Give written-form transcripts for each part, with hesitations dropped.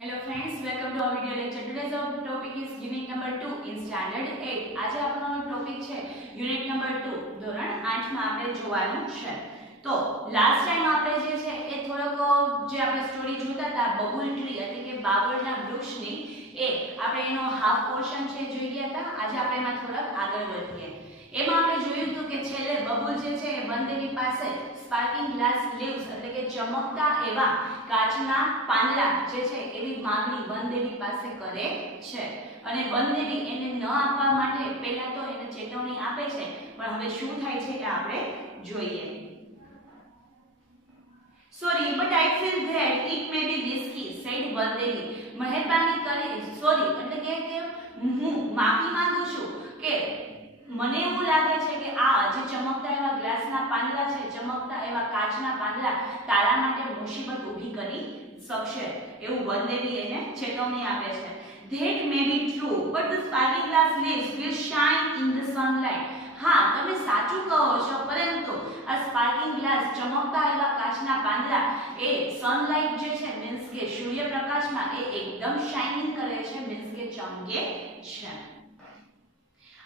Hello friends, welcome to our video lecture. Today's our topic is unit number 2 in standard 8. આજે આપણો topic છે unit number 2 ધોરણ 8 માં આપણે જોવાનું છે. તો લાસ્ટ ટાઈમ આપણે જે છે એ થોડોક જે આપણે સ્ટોરી જોતા હતા બબુલ ટ્રી એટલે કે બાવળના વૃક્ષની એ આપણે એનો હાફ પોર્શન છે જોઈ ગયા હતા. આજે આપણે એમાં થોડોક આગળ વધીએ. એમાં આપણે જોયું હતું કે છેલ્લે બબુલ જે છે એ વનદેવી પાસે સ્પાર્કિંગ ગ્લાસ લીવ્સ એટલે કે ચમકતા એવા કાચના પાંદડા જે છે એવી માંગણી વનદેવી પાસે કરે છે અને વનદેવી એને ન આપવા માટે પહેલા તો એને ચેતવણી આપે છે, પણ હવે શું થાય છે એ આપણે જોઈએ. Sorry but I feel that it may be risky said Vandevi. મહેરબાની કરી સોરી એટલે કે હું માફી માંગુ છું કે મને એવું લાગે છે કે આ જે ચમકતા એવા ગ્લાસના પાંદડા છે, ચમકતા એવા કાચના પાંદડા તારા માટે મુસીબત ઊભી કરી શકશે એવું વનદેવી એને ચેતવણી આપે છે. That may be true, but the sparkling glass leaves will shine in the sunlight. હા, તમે સાચું કહો છો, પરંતુ આ સ્પાર્કિંગ ગ્લાસ ચમકતા એવા કાચના પાંદડા એ સનલાઇટ જે છે મીન્સ કે સૂર્યપ્રકાશમાં એ એકદમ શાઇનિંગ કરે છે, મીન્સ કે ચમકે છે.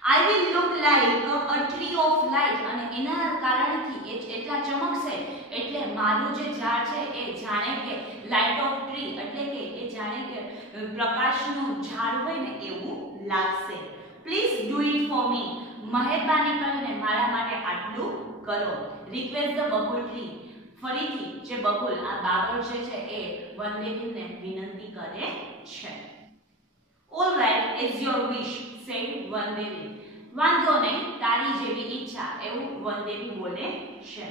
I will look like a tree of light અને એના કારણથી એટલા ચમકશે એટલે મારું જે ઝાડ છે એ જાણે કે લાઇટ ઓફ ટ્રી એટલે કે એ જાણે કે પ્રકાશનું ઝાડ હોય ને એવું લાગશે. Please do it for me. મહેરબાની કરીને મારા માટે આટલું કરો. Request the babul tree. ફરીથી જે બબુલ આ બાવળ જે છે એ વનદેવીને વિનંતી કરે છે. All right, as your wish, said વનદેવી. વાંધો નહીં, તારી જેવી ઈચ્છા એવું વનદેવી બોલે છે.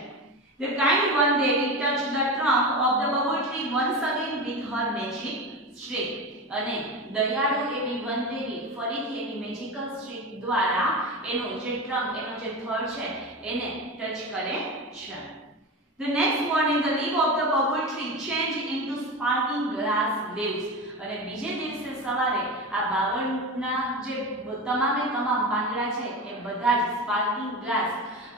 The kind Vandevi touched the trunk of the bubble tree once again with her magic stick. અને દયાળુ એવી વનદેવી ફરીથી એની મેજિકલ સ્ટ્રીક દ્વારા એનો જે ટ્રંક એનો જે થડ છે એને ટચ કરે છે. The next morning the leaf of the bubble tree changed into sparkling glass leaves. અને બીજે દિવસે સવારે આ બાવળના જે તમામે તમામ પાંદડા છે એ બધા જ સ્પાર્કિંગ ગ્લાસ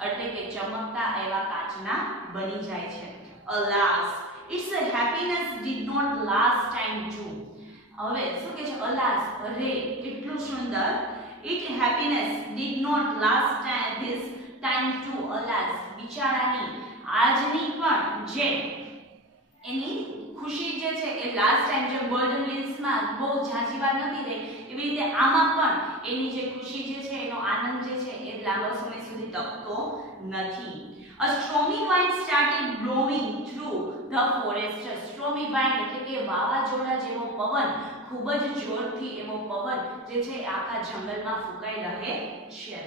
એટલે કે ચમકતા એવા કાચના બની જાય છે. Alas, its happiness did not last time too. હવે શું કહે છે? અલાસ, અરે કેટલું સુંદર. Its happiness did not last this time too. અલાસ, બિચારાની આજની પણ જે એની ખુશી જે છે એ લાસ્ટ ટાઈમ જે ગોલ્ડન લીવ્સમાં બહુ ઝાઝી વાર નથી રહી એવી રીતે આમાં પણ એની જે ખુશી જે છે એનો આનંદ જે છે એ લાંબા સમય સુધી ટકતો નથી. A stormy wind started blowing through the forest. Stormy wind એટલે કે વાવાઝોડા જેવો પવન, ખૂબ જ જોરથી એવો પવન જે છે આખા જંગલમાં ફૂંકાઈ રહે છે.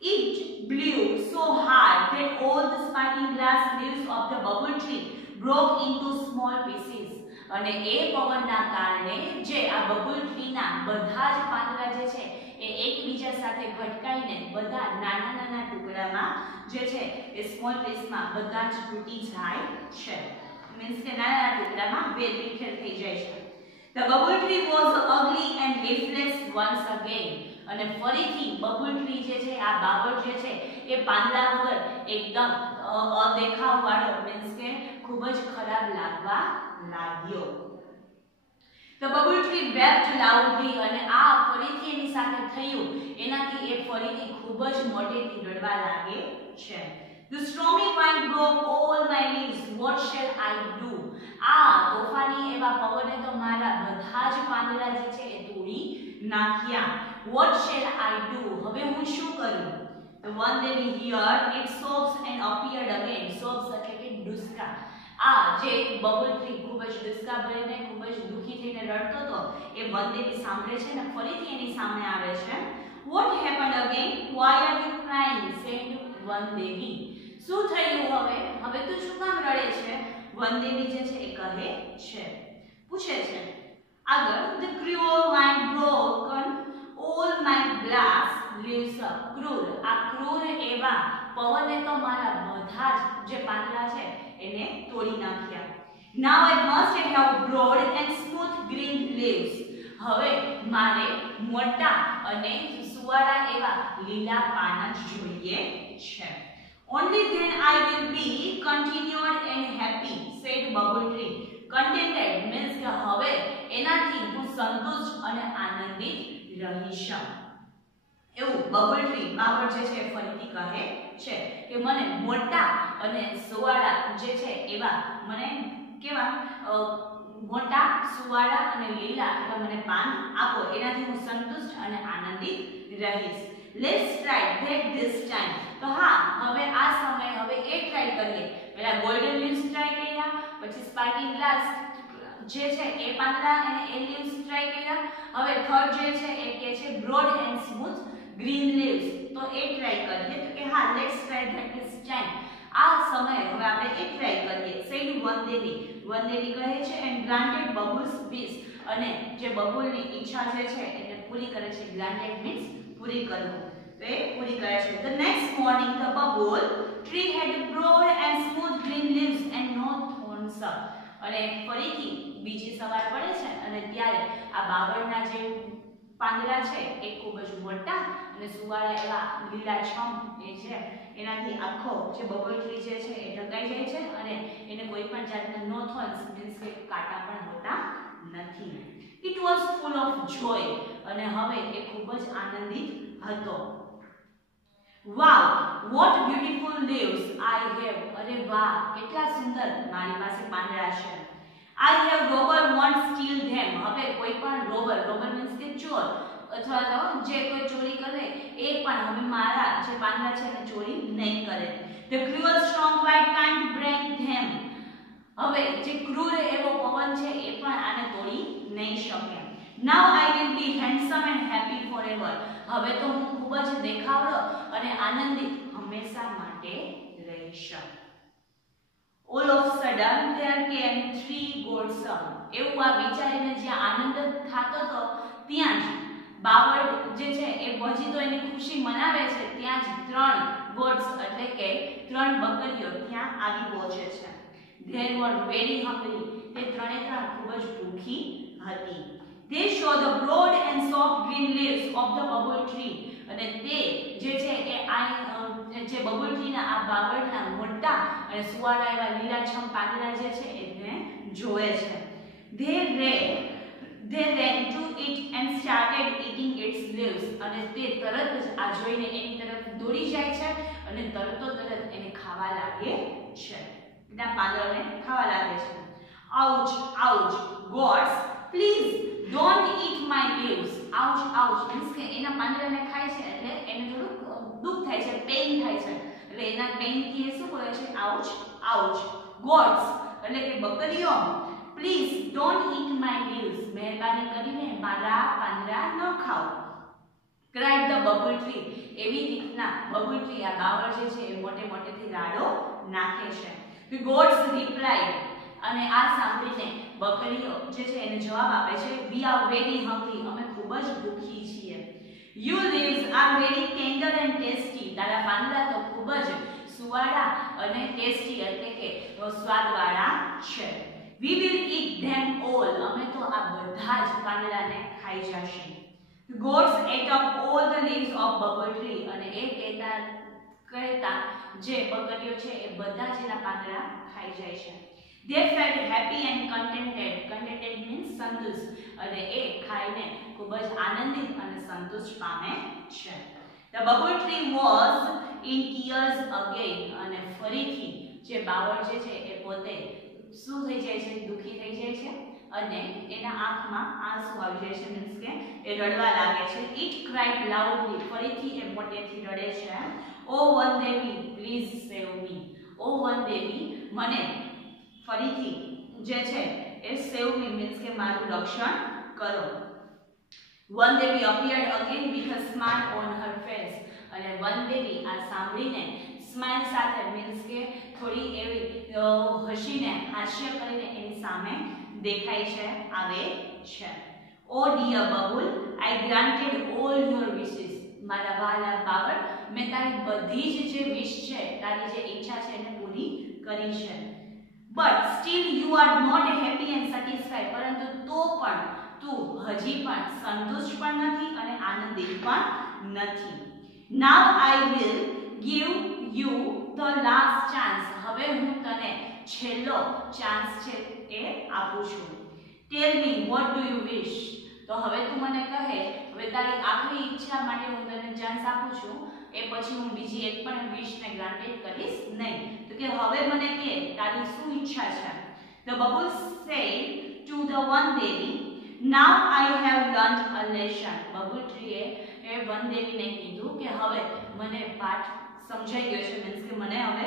It blew so hard that all the sparkling glass leaves of the bubble tree broke into small pieces. અને એ પવનના કારણે જે આ બબુલ ટ્રીના બધા જ પાંદડા જે છે એ એકબીજા સાથે ભટકાઈને બધા નાના નાના ટુકડામાં જે છે એ સ્મોલ પીસમાં બધા જ તૂટી જાય છે, મીન્સ કે નાના ટુકડામાં વેરવિખેર થઈ જાય છે. The bubble tree was ugly and leafless once again. અને ફરીથી બબુલ ટ્રી જે છે આ બાવળ જે છે એ પાંદડા વગર એકદમ અદેખાવ વાળો મીન્સ કે ખૂબ જ ખરાબ લાગવા લાગ્યો. The bubble tree wept loudly. અને આ ફરીથી એની સાથે થયું એનાથી એ ફરીથી ખૂબ જ મોટેથી રડવા લાગે છે. The stormy wind broke all my leaves. What shall I do? આ તોફાની એવા પવને તો મારા બધા જ પાંદડા જે છે એ તોડી નાખ્યા. What shall I do? હવે હું શું કરું? The Vandevi heard its sobs and appeared again. Sobs એટલે કે ડુસકા. આ જે બબલ ટ્રી ખૂબ જ ડુસકા ભરીને ખૂબ જ દુખી થઈને રડતો હતો એ વનદેવી સાંભળે છે ને ફરીથી એની સામે આવે છે. What happened again? Why are you crying? said વનદેવી. શું થયું હવે? હવે તું શું કામ રડે છે? વનદેવી જે છે એ કહે છે, પૂછે છે. આગળ the cruel wind broken all my glass leaves up. ક્રૂર, આ ક્રૂર એવા પવને તો મારા બધા જ જે પાંદડા છે એને તોડી નાખ્યા. Now I must have broad and smooth green leaves. હવે મારે મોટા અને સુવાળા એવા લીલા પાના જ જોઈએ છે. Only then I will be contented and happy, said bubble tree. Contented means કે હવે આનંદિત રહીશ. એવું બબલ ટ્રી બાવળ જે છે ફરીથી કહે છે કે મને મોટા અને સુવાળા જે છે એવા મને કેવા મોટા સુવાળા અને લીલા એવા મને પાન આપો, એનાથી હું સંતુષ્ટ અને આનંદિત રહીશ. Let's try that this time. તો હા, હવે આ સમય હવે એ ટ્રાય કરીએ. પહેલા ગોલ્ડન લીવ્સ ટ્રાય કર્યા, પછી સ્પાર્કિંગ ગ્લાસ જે છે એ પાંદડા અને એ લીવ્સ ટ્રાય કર્યા. હવે થર્ડ જે છે એ કે છે broad and smooth green leaves. તો એ ટ્રાય કરીએ. તો કે હા, let's try that this time. આ સમય હવે આપણે એ ટ્રાય કરીએ. સેડ વંદેલી. વંદેલી કહે છે એન્ડ ગ્રાન્ટેડ બબલ્સ વિશ. અને જે બબુલની ઈચ્છા જે છે એને પૂરી કરે છે. ગ્રાન્ટેડ મીન્સ પૂરી કરવું. તો એ પૂરી કરે છે. The next morning the bubble tree had broad and smooth green leaves and no thorns. અને ફરીથી બીજી સવાર પડે છે અને ત્યારે આ બાવળના જે પાંદડા છે એ ખૂબ જ મોટા અને સુવાળા એવા લીલાછમ એ છે, એનાથી આખો જે બબલ ટ્રી જે છે એ ઢકાઈ જાય છે અને એને કોઈ પણ જાતના નો થોર્ન્સ મીન્સ કે કાંટા પણ હોતા નથી. It was full of joy. અને હવે એ ખૂબ જ આનંદિત હતો. Wow, what beautiful leaves I have. અરે વાહ, કેટલા સુંદર મારી પાસે પાંદડા છે. I have robber won't steal them. હવે કોઈ પણ રોબર મીન્સ કે ચોર અથવા તો જે કોઈ ચોરી કરે એ પણ હવે મારા જે પાંદડા છે એને ચોરી નહીં કરે. The cruel strong wind can't break them. હવે જે ક્રૂર એવો પવન છે એ પણ આને તોડી નહીં શકે. Now I will be handsome and happy forever. હવે તો હું ખૂબ જ દેખાવડો અને આનંદિત હંમેશા માટે રહીશ. All of a sudden there came three goats. એવું આ વિચારીને જ્યાં આનંદ થતો હતો ત્યાં જ બાવળ જે છે એ પછી તો એની ખુશી મનાવે છે ત્યાં જ ત્રણ goats એટલે કે ત્રણ બકરીઓ ત્યાં આવી પહોંચે છે. They were very hungry. તે ત્રણે ત્રણ ખૂબ જ ભૂખી હતી. They saw the broad and soft green leaves of the bubble tree. અને તે જે છે એ જે બબલ ટ્રીના આ બાવળના મોટા અને સુવાળા એવા લીલાછમ પાંદડા જે છે એને જોવે છે. They ran to it and started eating its leaves. અને તે તરત જ આ જોઈને એની તરફ દોડી જાય છે અને તરતો તરત એને ખાવા લાગે છે. એના પાંદડાને ખાવા લાગે છે. Ouch, ouch, gods, please don't eat my leaves. Ouch, ouch means કે એના પાંદડાને ખાય છે એટલે એને થોડું દુઃખ થાય છે, પેઇન થાય છે. એટલે એના પેઇન થી શું કહે છે? ouch, ouch. gods એટલે કે બકરીઓ, please don't eat my leaves. મહેરબાની કરીને મારા પાંદડા ન ખાઓ. cried the bubble tree. એવી રીતના બબલ ટ્રી આ બાવળ જે છે એ મોટે મોટેથી રાડો નાખે છે. The gods replied. અને આ સાંભળીને બકરીઓ જે છે એને જવાબ આપે છે, we are very hungry. અમે ખૂબ જ ભૂખી છીએ. You leaves are very tender and tasty. તારા પાંદડા તો ખૂબ જ સુવાળા અને ટેસ્ટી એટલે કે સ્વાદવાળા છે. We will eat them all. અમે તો આ બધા જ પાંદડાને ખાઈ જશે. Goats ate up all the leaves of bubble tree. અને એ કહેતા જે બકરીઓ છે એ બધા જ એના પાંદડા ખાઈ જાય છે. They felt happy and contented. Contented means સંતુષ્ટ. અને એ ખાઈને ખૂબ જ આનંદિત અને સંતુષ્ટ પામે છે. The bubble tree was in tears again. અને ફરીથી જે બાવળ જે છે એ પોતે શું થઈ જાય છે? દુખી થઈ જાય છે અને એના આંખમાં આંસુ આવી જાય છે મીન્સ કે એ રડવા લાગે છે. It cried loudly. ફરીથી એ મોટેથી રડે છે. Oh one Devi, please save me. Oh one દેવી, મને ફરીથી જે છે એ સેવ મી મીન્સ કે મારું રક્ષણ કરો. One Devi appeared again with a smile on her face. અને વન દેવી આ સાંભળીને સ્માઇલ સાથે મીન્સ કે થોડી એવી હસીને હાસ્ય કરીને એની સામે દેખાય છે, આવે છે. Oh dear bubble, I granted all your wishes. મારા વાલા બાવળ, મેં તારી બધી જ જે વિશ છે, તારી જે ઈચ્છા છે એને પૂરી કરી છે. But still you are not happy and satisfied. પરંતુ તો પણ તું હજી પણ સંતુષ્ટ પણ નથી અને આનંદિત પણ નથી. Now I will give you the last chance. હવે હું તને છેલ્લો ચાન્સ છે એ આપું છું. Tell me what do you wish. તો હવે તું મને કહે, હવે તારી આખરી ઈચ્છા માટે હું તને ચાન્સ આપું છું, એ પછી હું બીજી એક પણ વિશને ગ્રાન્ટેડ કરીશ નહીં. તો કે હવે મને કે તારી શું ઈચ્છા છે? The bubble said to the one Devi, now I have learned a lesson. Babul tree A one દેવીને કીધું કે હવે મને પાઠ સમજાઈ ગયો છે, મીન્સ કે મને હવે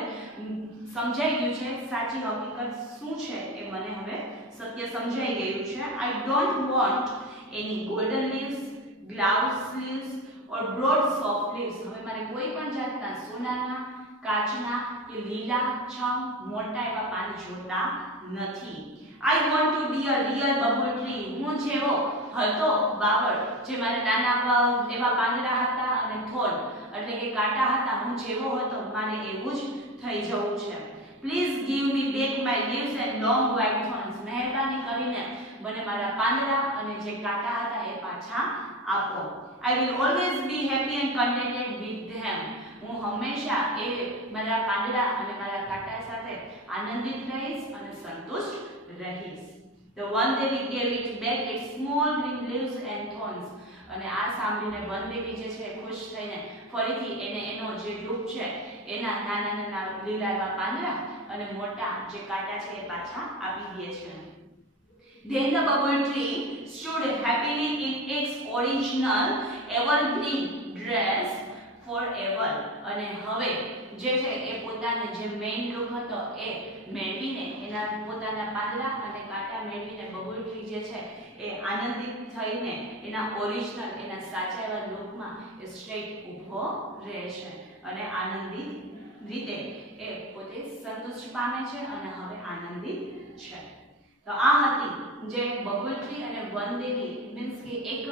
સમજાઈ ગયું છે સાચી હકીકત શું છે, એ મને હવે સત્ય સમજાઈ ગયું છે. I don't want any golden leaves, glass leaves or broad soft leaves. હવે મારે કોઈ પણ જાતના સોનાના, કાચના કે લીલા છમ મોટા એવા પાન જોતા નથી. I want to be a real bubble tree. હું જેવો હતો બાવળ, જે મારે નાના એવા પાંદડા હતા અને થોડ એટલે કે કાંટા હતા, હું જેવો હતો મારે એવું જ થઈ જવું છે. Please give me back my leaves and long white thorns. મહેરબાની કરીને મને મારા પાંદડા અને જે કાંટા હતા એ પાછા આપો. I will always be happy and contented with them. હું હંમેશા એ મારા પાંદડા અને મારા કાંટા સાથે આનંદિત રહીશ અને સંતુષ્ટ રહીશ. The one Devi gave it back its small green leaves and thorns. અને આ સાંભળીને વન દેવી જે છે ખુશ થઈને ફરીથી એને એનો જે રૂપ છે એના નાના નાના લીલા એવા પાંદડા અને મોટા જે કાંટા છે એ પાછા આપી દે છે. Then the bubble tree stood happily in its original evergreen dress forever. અને હવે જે છે એ પોતાનો જે મેઇન રૂપ હતો એ મેળવીને એના પોતાના પાંદડા અને કાંટા મેળવીને બબુલ ટ્રી જે છે એ આનંદિત થઈને એના ઓરિજિનલ એના સાચા એવા રૂપમાં એ સ્ટ્રેટ ઊભો રહેશે અને આનંદિત રીતે એ પોતે સંતુષ્ટ પામે છે અને હવે આનંદિત છે. તો આ હતી જે બબુલ ટ્રી અને વનદેવી, મીન્સ કે એક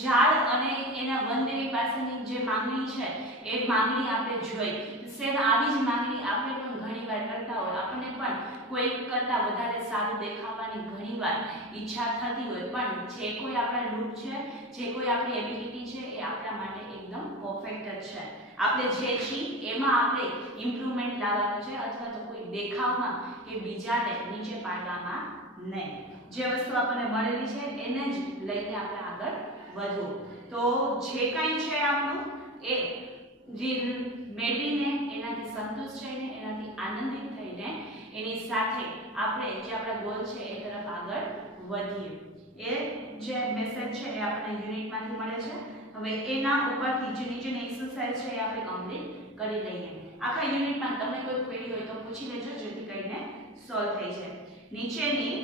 ઝાડ અને એના વનદેવી પાસેની જે માંગણી છે એ માંગણી આપણે જોઈ. સેમ આવી જ માંગણી આપણે પણ ઘણીવાર કરતા હોય, આપણને પણ કોઈ કરતા વધારે સારું દેખાવાની ઘણીવાર ઈચ્છા થતી હોય, પણ જે કોઈ આપણા રૂપ છે, જે કોઈ આપણી એબિલિટી છે એ આપણા માટે એકદમ પરફેક્ટ જ છે. આપણે જે છીએ એમાં આપણે ઇમ્પ્રુવમેન્ટ લાવવાનું છે, અથવા તો કોઈ દેખાવમાં કે બીજાને નીચે પાડવામાં નહીં. જે વસ્તુ આપણને મળેલી છે એને જ લઈને આપણે આગળ વધવું. તો જે કંઈ છે આપણું એ જે મેળવીને એનાથી સંતુષ્ટ થઈને એનાથી આનંદિત થઈને એની સાથે આપણે જે આપણા ગોલ છે એ તરફ આગળ વધીએ. એ જે મેસેજ છે એ આપણને યુનિટમાંથી મળે છે. હવે એના ઉપરથી જે નીચેની એક્સરસાઇઝ છે એ આપણે કમ્પ્લીટ કરી લઈએ. આખા યુનિટમાં તમને કોઈ ક્વેરી હોય તો પૂછી લેજો, જેથી કરીને સોલ્વ થઈ જાય. નીચેની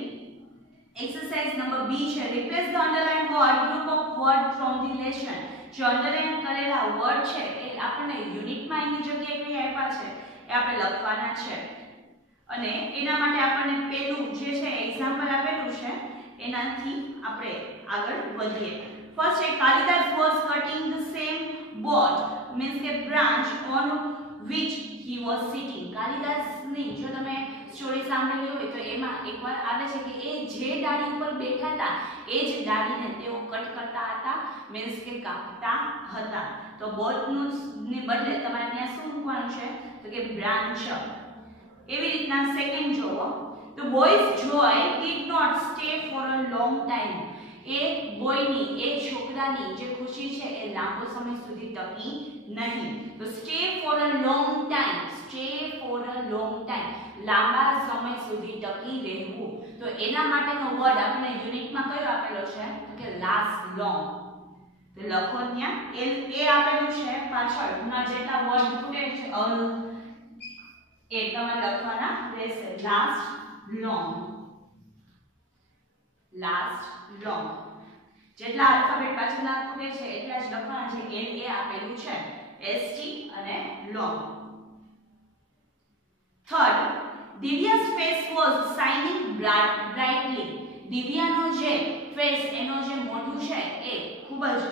એક્સરસાઇઝ નંબર બી છે, replace the underline word group of word from the lesson. જે અંડરલાઇન કરેલા વર્ડ છે એ આપણને યુનિટમાં એની જગ્યાએ કઈ આપ્યા છે એ આપણે લખવાના છે. અને એના માટે આપણને પેલું જે છે એક્ઝામ્પલ આપેલું છે એનાથી આપણે આગળ વધીએ. ફર્સ્ટ છે, Kalidas was cutting the same board, means કે branch on which he was sitting. કાલિદાસની જો તમે સ્ટોરી સાંભળેલી હોય તો એમાં એકવાર આવે છે કે એ જે ડાળી ઉપર બેઠા હતા એ જ ડાળીને તેઓ કટ કરતા હતા, મીન્સ કે કાપતા હતા. તો બોર્ડનું ને બદલે તમારે ત્યાં શું મૂકવાનું છે તો કે બ્રાન્ચ. એવી રીતના સેકન્ડ જોવો, the boy's joy did not stay for a long time. એ બોયની એ છોકરાની જે ખુશી છે એ લાંબો સમય સુધી ટકી નહીં. તો stay for a long time, stay for a long time, લાંબા સમય સુધી ટકી રહેવું. તો એના માટેનો વર્ડ આપણે યુનિટમાં કયો આપેલો છે તો કે લાસ્ટ લોંગ. તો લખો ત્યાં એ આપેલું છે પાછળ ના જેટલા વર્ડ ખૂટે છે એ તમારે લખવાના રહેશે. Last long, last long. જેટલા આલ્ફાબેટ પાછળના ખૂટે છે એટલા જ લખવાના છે. એલ એ આપેલું છે, એસ ટી અને long. Third, Divya's face was shining brightly. દિવ્યાનો જે ફેસ એનો જે મોઢું છે એ ખૂબ જ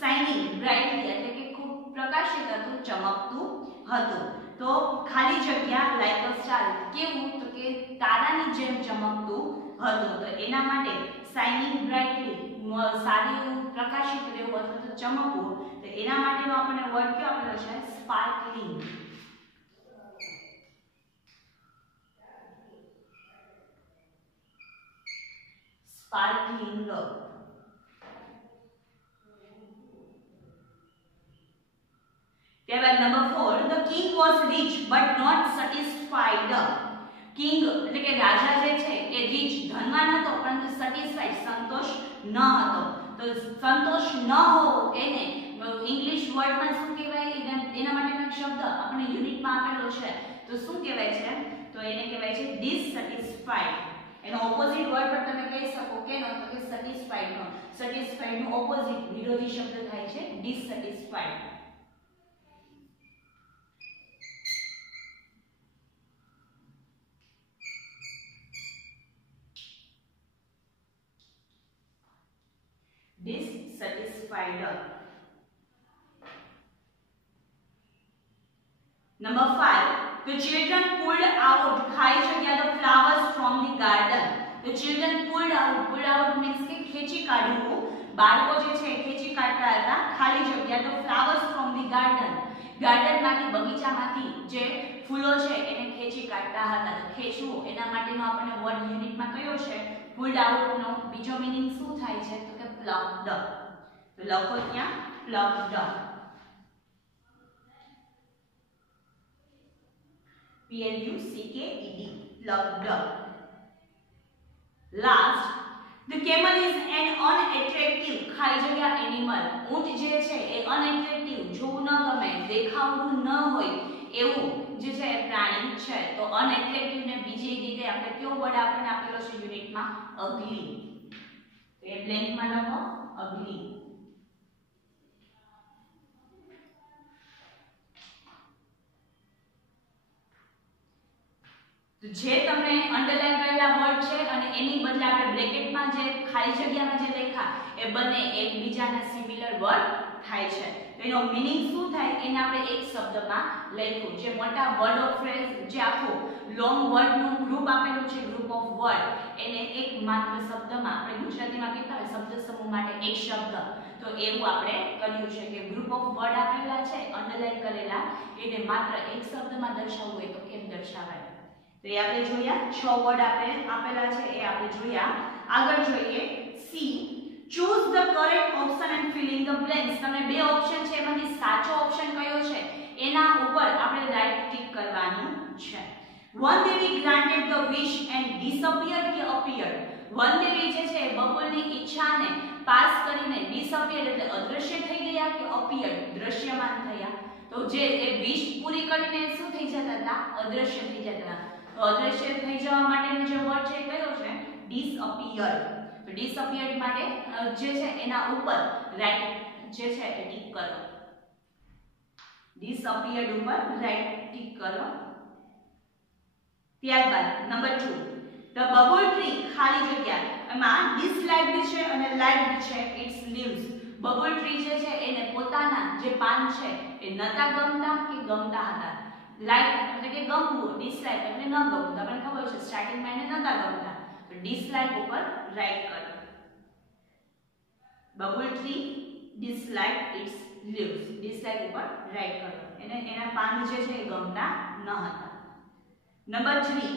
શાઇનિંગ બ્રાઇટલી એટલે કે ખૂબ પ્રકાશિત હતું, ચમકતું હતું. તો ખાલી જગ્યા લાઈક અ સ્ટાર, કેવું તો કે તારાની જેમ ચમકતું હતું. તો એના માટે શાઇનિંગ બ્રાઇટલી, સારી પ્રકાશિત રહેવું અથવા તો ચમકવું, તો એના માટેનો આપણને વર્ડ કયો આપેલો છે સ્પાર્કલિંગ. સ્પાર્કલિંગ. ત્યારબાદ number 4, the king was rich but not satisfied. King એટલે કે રાજા જે છે એ રીચ ધનવાન હતો પરંતુ સેટિસ્ફાઈડ સંતોષ ન હતો. તો સંતોષ ન હોવો એને ઇંગ્લિશ વર્ડમાં શું કહેવાય, એના માટેનો એક શબ્દ આપણે યુનિટમાં આપેલો છે. તો શું કહેવાય છે? તો એને કહેવાય છે ડિસસેટિસ્ફાઈડ. એનો ઓપોઝિટ વર્ડ પર તમે કહી શકો કે ન તો કે સેટિસ્ફાઈડ નો. સેટિસ્ફાઈડ નો ઓપોઝિટ વિરોધી શબ્દ થાય છે ડિસસેટિસ્ફાઈડ. dissatisfied. Number 5, the children pulled out ખાઈ જગ્યા the flowers from the garden. The children pulled out means કે ખેંચી કાઢવું. બાળકો જે છે ખેંચી કાઢતા હતા ખાલી જગ્યા the flowers from the garden. Garden માંથી બગીચામાંથી જે ફૂલો છે એને ખેંચી કાઢતા હતા. તો ખેંચવું એના માટેનો આપણને વર્ડ યુનિટમાં કયો છે? pulled out નો બીજો મીનિંગ શું થાય છે? તો કે plucked. તો લખો ત્યાં plucked. P-L-U-C-K-E-D, plucked. Last, the camel is an unattractive ખાઈ જગ્યા animal. ઊંટ જે છે એ unattractive જોવું ન ગમે, દેખાવડું ન હોય એવું જે છે પ્રાણી છે. તો unattractive ને બીજી રીતે આપણે કયો વર્ડ આપણને આપેલો છે યુનિટમાં? ugly. તો એ બ્લેન્કમાં લખો ugly. તો જે તમને અંડરલાઈન કરેલા વર્ડ છે અને એની બદલે આપણે બ્રેકેટમાં જે ખાલી જગ્યામાં જે લખ્યા એ બંને એકબીજાના સિમિલર વર્ડ થાય છે. તો એનો મીનિંગ શું થાય એને આપણે એક શબ્દમાં લખ્યું. જે મોટા વર્ડ ઓફ ફ્રેઝ જે આખો લોંગ વર્ડનું ગ્રુપ આપેલું છે, ગ્રુપ ઓફ વર્ડ, એને એક માત્ર શબ્દમાં આપણે ગુજરાતીમાં કહેતા હોય શબ્દ સમૂહ માટે એક શબ્દ. તો એવું આપણે કર્યું છે કે ગ્રુપ ઓફ વર્ડ આપેલા છે અંડરલાઈન કરેલા એને માત્ર એક શબ્દમાં દર્શાવવું હોય તો કેમ દર્શાવાય? તો એ આપણે જોયા 6 વર્ડ આપણે આપેલા છે એ આપણે જોયા. આગળ જોઈએ C, choose the correct option and fill in the blanks. તમને બે ઓપ્શન છે એમાંથી સાચો ઓપ્શન કયો છે એના ઉપર આપણે રાઈટ ટિક કરવાનું છે. વનદેવી granted the wish and disappeared કે appeared. વનદેવી જે છે બબુલની ઈચ્છાને પાસ કરીને disappeared એટલે અદૃશ્ય થઈ ગયા કે appeared દ્રશ્યમાન થયા. તો જે એ વિશ પૂરી કરીને શું થઈ જતા હતા? અદૃશ્ય થઈ જતા હતા. તો અદૃશ્ય થઈ જવા માટેનો જે વર્ડ છે કયો છે? disappeared. તો disappeared માટે જે છે એના ઉપર રાઈટ જે છે એ ટિક કરો. disappeared ઉપર રાઈટ ટિક કરો. ત્યારબાદ નંબર 2, the bubble tree ખાલી જગ્યા એમાં disliked છે અને liked છે its leaves. બબલ ટ્રી જે છે એને પોતાના જે પાન છે એ નતા ગમતા કે ગમતા હતા. લાઈક એટલે કે ગમવું, ડિસલાઈક એટલે ન ગમવું. તમને ખબર છે સ્ટાર્ટિંગમાં એને નતા ગમતા. તો ડિસલાઈક ઉપર રાઈટ કરો. Bubble tree dislike its leaves. Dislike ઉપર રાઈટ કરો. એને એના પાન જે છે એ ગમતા ન હતા. Number 3,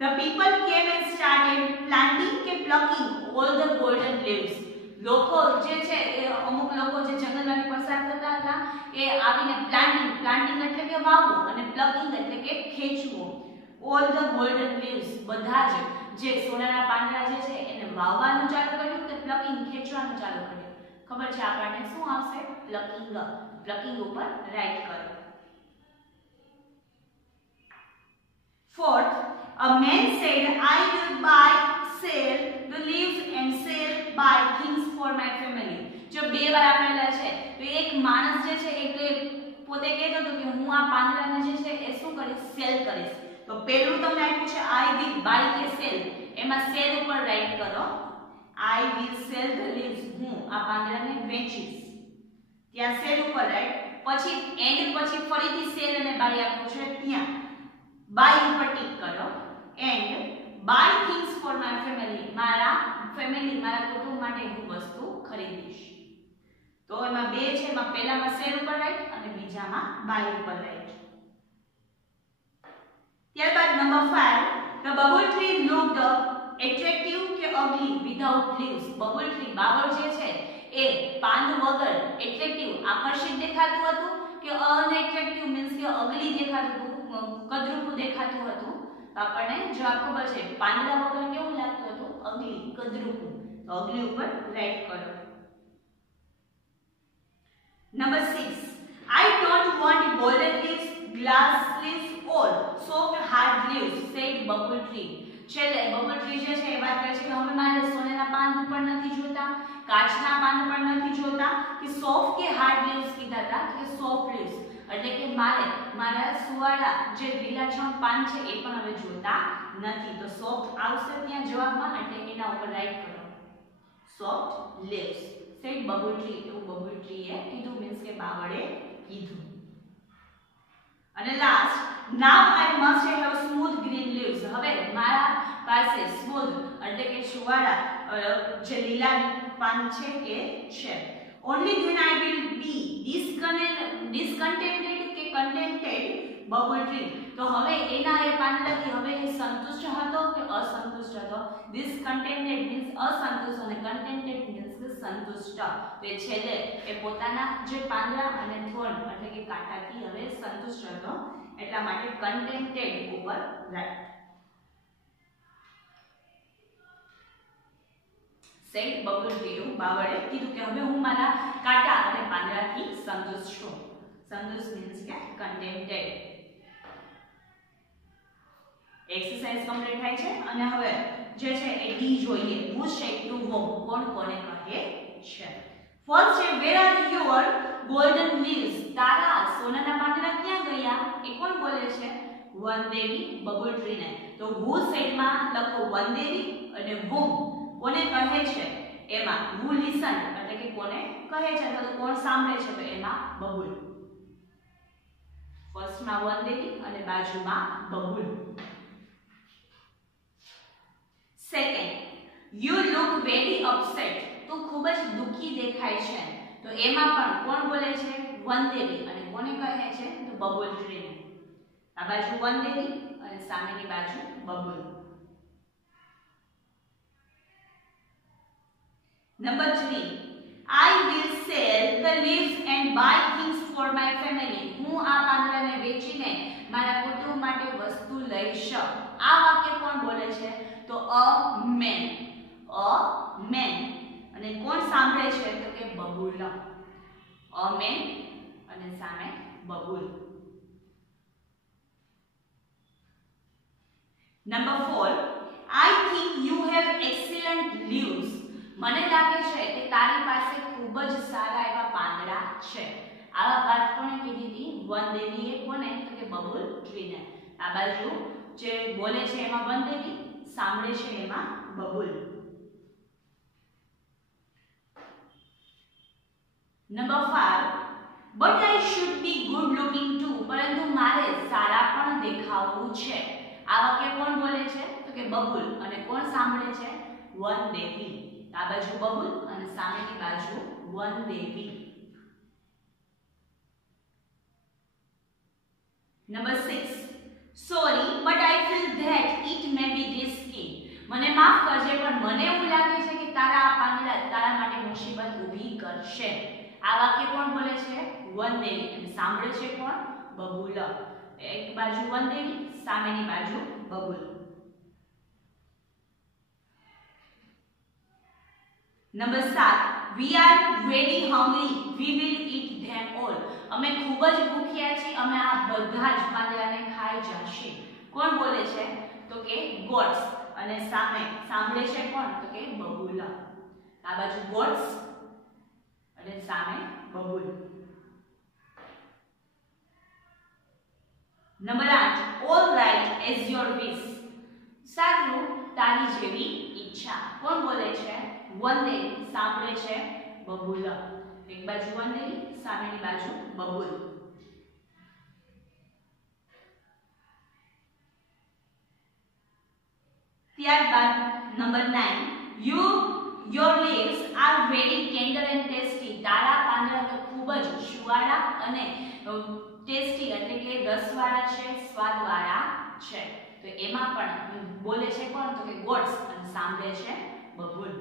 the people came and started planting કે plucking all the golden leaves. લોકો જે છે એ અમુક લોકો જે જંગલમાંથી પસાર થતા હતા એ આવીને પ્લાન્ટિંગ એટલે કે વાવવું અને પ્લકિંગ એટલે કે ખેંચવું. ઓલ ધ ગોલ્ડન લીવ્સ બધા જ જે સોનાના પાંદડા જે છે એને વાવવાનું ચાલુ કર્યું કે પ્લકિંગ ખેંચવાનું ચાલુ કર્યું? ખબર છે આપણને શું આવશે? પ્લકિંગ. પ્લકિંગ ઉપર રાઈટ કરો. 4th, a man said I will sell the leaves and sell buy things for my family. જો બે વાર આપેલા છે તો એક માણસ જે છે એટલે પોતે કહેતો હતો કે હું આ પાંદડાને જે છે એ શું કરીશ? સેલ કરીશ. તો પહેલું તમને આપ્યું છે I will buy કે sell. એમાં sell ઉપર રાઈટ કરો. I will sell the leaves. હું આ પાંદડાને વેચીશ. ત્યાં sell ઉપર રાઈટ. પછી એન્ડ પછી ફરીથી sell અને buy આપ્યું છે ત્યાં buy ઉપર ટિક કરો. And buy things for my family. મારા ફેમિલી મારા કુટુંબ માટે હું વસ્તુ ખરીદીશ. તો એમાં બે છે, એમાં પહેલામાં સેલ ઉપર રાઈટ અને બીજામાં બાય ઉપર રાઈટ. ત્યારબાદ number 5, the bubble tree looked attractive કે ugly without leaves. Babul tree બાવળ જે છે એ પાન વગર એટ્રેક્ટિવ આકર્ષિત દેખાતું હતું કે અનએટ્રેક્ટિવ મીન્સ કે અગલી દેખાતું હતું, કદરૂપું દેખાતું હતું, તો આપણને જવાબ ખબર છે પાંદડા વગર કેવું લાગતું હતું, અગલી, કદરૂપું. તો અગલી ઉપર રાઈટ કરો. Number 6, I don't want golden leaves, glass leaves or soft hard leaves, said bubble tree. છેલ્લે બબલ ટ્રી જે છે એ વાત કરે છે કે હવે મારે સોનેના પાન પણ નથી જોતા, કાચના પાન પણ નથી જોતા, કે સોફ્ટ કે હાર્ડ લીવ્સ કીધા હતા, કે સોફ્ટ લીવ્સ, એટલે કે મારે મારા સુવાળા જે લીલાછમ પાન છે એ પણ હવે જોતા નથી. તો સોફ્ટ આવશે ત્યાં જવાબમાં, એટલે એના ઉપર રાઈટ કરો. Soft leaves said bubble tree, એવું બબલ ટ્રીએ કીધું, મીન્સ કે બાવળે કીધું. અને last, now I must have smooth green leaves. હવે મારા પાસે સ્મૂધ એટલે કે સુવાળા જે લીલા પાન છે એ છે. only then I will be discontented કે contented bubble tree. તો હવે એના એ પાંદડાથી હવે એ સંતુષ્ટ હતો કે અસંતુષ્ટ હતો? discontented means અસંતુષ્ટ અને contented means કે સંતુષ્ટ. તો એ છેલ્લે એ પોતાના જે પાંદડા અને થોડ એટલે કે કાંટાથી હવે સંતુષ્ટ હતો, એટલા માટે contented ઉપર રાઈટ. સેડ બબલ ટ્રી, બાવળે કીધું કે હવે હું મારા કાંટા અને પાંદડાથી સંતુષ્ટ છું. સંતુષ્ટ મીન્સ કે contented. એક્સરસાઇઝ કમ્પ્લીટ થાય છે. અને હવે જે છે એ ડી જોઈએ. who said to whom, કોણ કોને કહે છે. ફર્સ્ટ છે where are your golden leaves, તારા સોનાના પાંદડા ક્યાં ગયા, એ કોણ બોલે છે? વનદેવી બબલ ટ્રી ને. તો who said માં લખો વનદેવી અને whom કોને કહે છે એમાં who listen એટલે કે કોને કહે છે અથવા તો કોણ સાંભળે છે, તો એમાં બબુલ. ફર્સ્ટ માં વનદેવી અને બાજુમાં babul. Second, you look very upset, તું ખૂબ જ દુખી દેખાય છે. તો એમાં પણ કોણ બોલે છે? વનદેવી. અને કોને કહે છે? તો બબુલ ટ્રી ને. આ બાજુ વનદેવી અને સામેની બાજુ babul. Number 3, I will sell the leaves and buy things for my family. હું આ પાંદડાને વેચીને મારા કુટુંબ માટે વસ્તુ લઈશ. આ વાક્ય કોણ બોલે છે? તો a man. અને કોણ સાંભળે છે? તો કે બબુલ. a man અને સામે babul. Number 4, I think you have excellent leaves. મને લાગે છે કે તારી પાસે ખૂબ જ સારા એવા પાંદડા છે. આ વાત કોણે કીધી હતી? વનદેવીએ. કોને? તો કે બબુલ ટ્રીને. આ બાજુ જે બોલે છે એમાં વનદેવી, સાંભળે છે એમાં Babul. Number 5, but I should be good looking too. પરંતુ મારે સારા પણ દેખાવું છે. આ વાક્ય કોણ બોલે છે? તો કે બબુલ. અને કોણ સાંભળે છે? વનદેવી. આ બાજુ બબુલ અને સામેની બાજુ Vandevi. Number 6, sorry but I feel that it may be risky. મને માફ કરજે પણ મને એવું લાગે છે કે તારા આ પાંદડા તારા માટે મુસીબત ઊભી કરશે. આ વાક્ય કોણ બોલે છે? વનદેવી. અને સાંભળે છે કોણ? બબુલ. એક બાજુ વનદેવી, સામેની બાજુ Babul. Number 7, we are very hungry, we will eat them all. અમે ખૂબ જ ભૂખ્યા છીએ, અમે આ બધા જ પાંદડાને ખાઈ જશે. કોણ બોલે છે? તો કે ગોટ્સ. અને સામે સાંભળે છે કોણ? તો કે બબુલ. આ બાજુ ગોટ્સ અને સામે Babul. Number 8, all right as your wish. સારું, તારી જેવી ઈચ્છા. કોણ બોલે છે? વનદેવી. સાંભળે છે બબુલ. એક બાજુ વનદેવી, સામેની બાજુ બબુલ. ત્યારબાદ number 9, your leaves are very tender and tasty. તારા પાંદડા તો ખૂબ જ સુવાળા અને ટેસ્ટી એટલે કે રસવાળા છે, સ્વાદવાળા છે. તો એમાં પણ બોલે છે કોણ? તો કે ગોટ્સ અને સાંભળે છે બબુલ.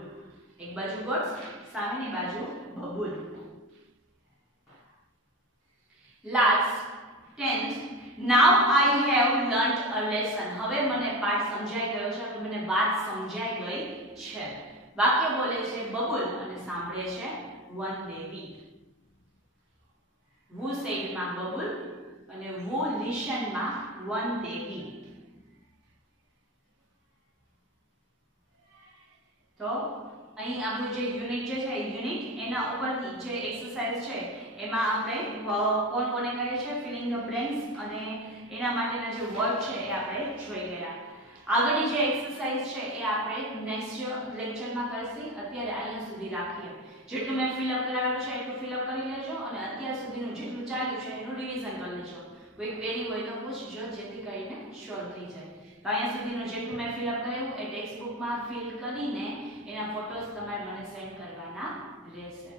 એક બાજુ ગોટ્સ, સામેની બાજુ babul. Last 10th. Now I have learnt a lesson. હવે મને પાઠ સમજાઈ ગયો છે, હવે મને વાત સમજાઈ ગઈ છે. વાક્ય બોલે છે બબુલ અને સાંભળે છે વનદેવી. Who said માં બબુલ અને who listen માં વનદેવી. તો અહીં આપણું જે યુનિટ છે યુનિટ એના ઉપરથી જે એક્સરસાઇઝ છે એમાં આપણે કોણ કોને કહે છે ફિલિંગ ધ બ્લેન્ક્સ અને એના માટેના જે વર્ડ છે એ આપણે જોઈ ગયા. આગળની જે એક્સરસાઇઝ છે એ આપણે નેક્સ્ટ લેક્ચરમાં કરશી. અત્યારે અહીંયા સુધી રાખીએ. જેટલું મેં ફિલ અપ કરાવેલું છે એટલું ફિલ અપ કરી લેજો અને અત્યાર સુધીનું જેટલું ચાલ્યું છે એનું રિવિઝન કરી લેજો. કોઈ ક્વેરી હોય તો પૂછજો જેથી કરીને સોલ્વ થઈ જાય. તો અહીંયા સુધીનું જેટલું મેં ફિલ અપ કર્યું એ ટેક્સ્ટ બુકમાં ફિલ કરીને એના ફોટોસ તમારે મને સેન્ડ કરવાના રહેશે.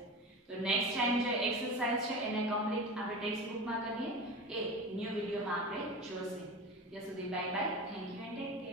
તો નેક્સ્ટ ટાઈમ જે એક્સરસાઇઝ છે એને કમ્પ્લીટ આપણે ટેક્સ્ટ બુકમાં કરીએ એ ન્યૂ વિડીયોમાં આપણે જોઈશું. ત્યાં સુધી bye bye. Thank you and take care.